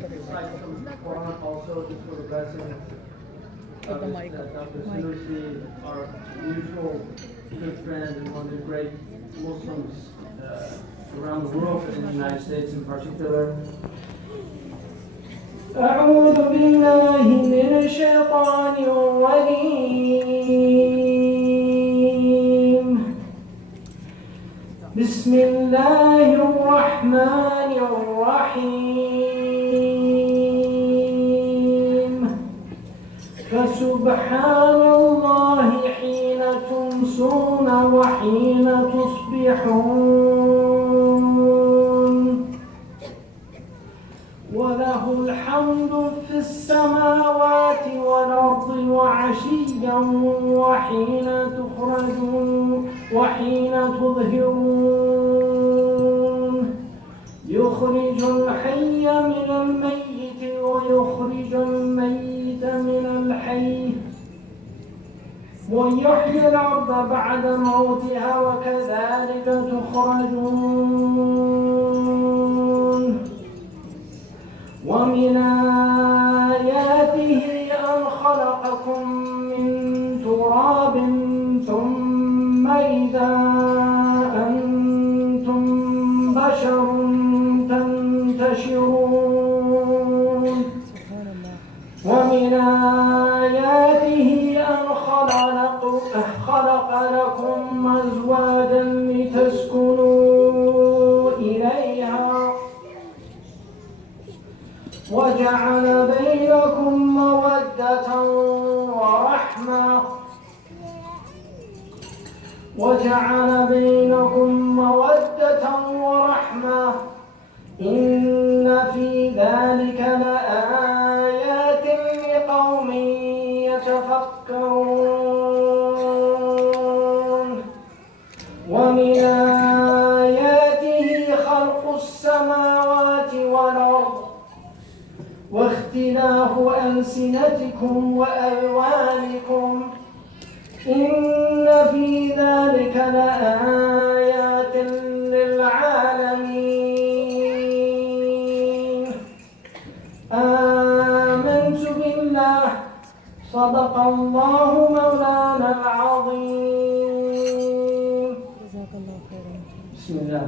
recite some Quran also just for the blessing of Dr. Sunusi, our mutual good friend and one of the great Muslims around the world, but in the United States in particular. أعوذ بالله من الشيطان الرجيم. بسم الله الرحمن الرحيم. فسبحان الله حين تمسون وحين تصبحون، وله الحمد في السماوات والأرض وعشيا وحين تخرجون وحين تظهرون، يخرج الحي من الميت ويخرج الميت من الحي ويحيي الأرض بعد موتها وكذلك تخرجون. ومن آياته أن خلقكم من تراب ثم إذا أنتم بشر تنتشرون. ومن آياته أن خلق لكم أزواجا لتسكنوا إليها وجعل بينكم مودة ورحمة إن في ذلك لآيات لقوم يتفكرون. ومن آياته خلق السماوات والأرض واختلاف ألسنتكم وألوانكم إن في ذلك لآيات للعالمين. آمنت بالله. صدق الله مولانا العظيم. جزاك الله خيرا. بسم الله.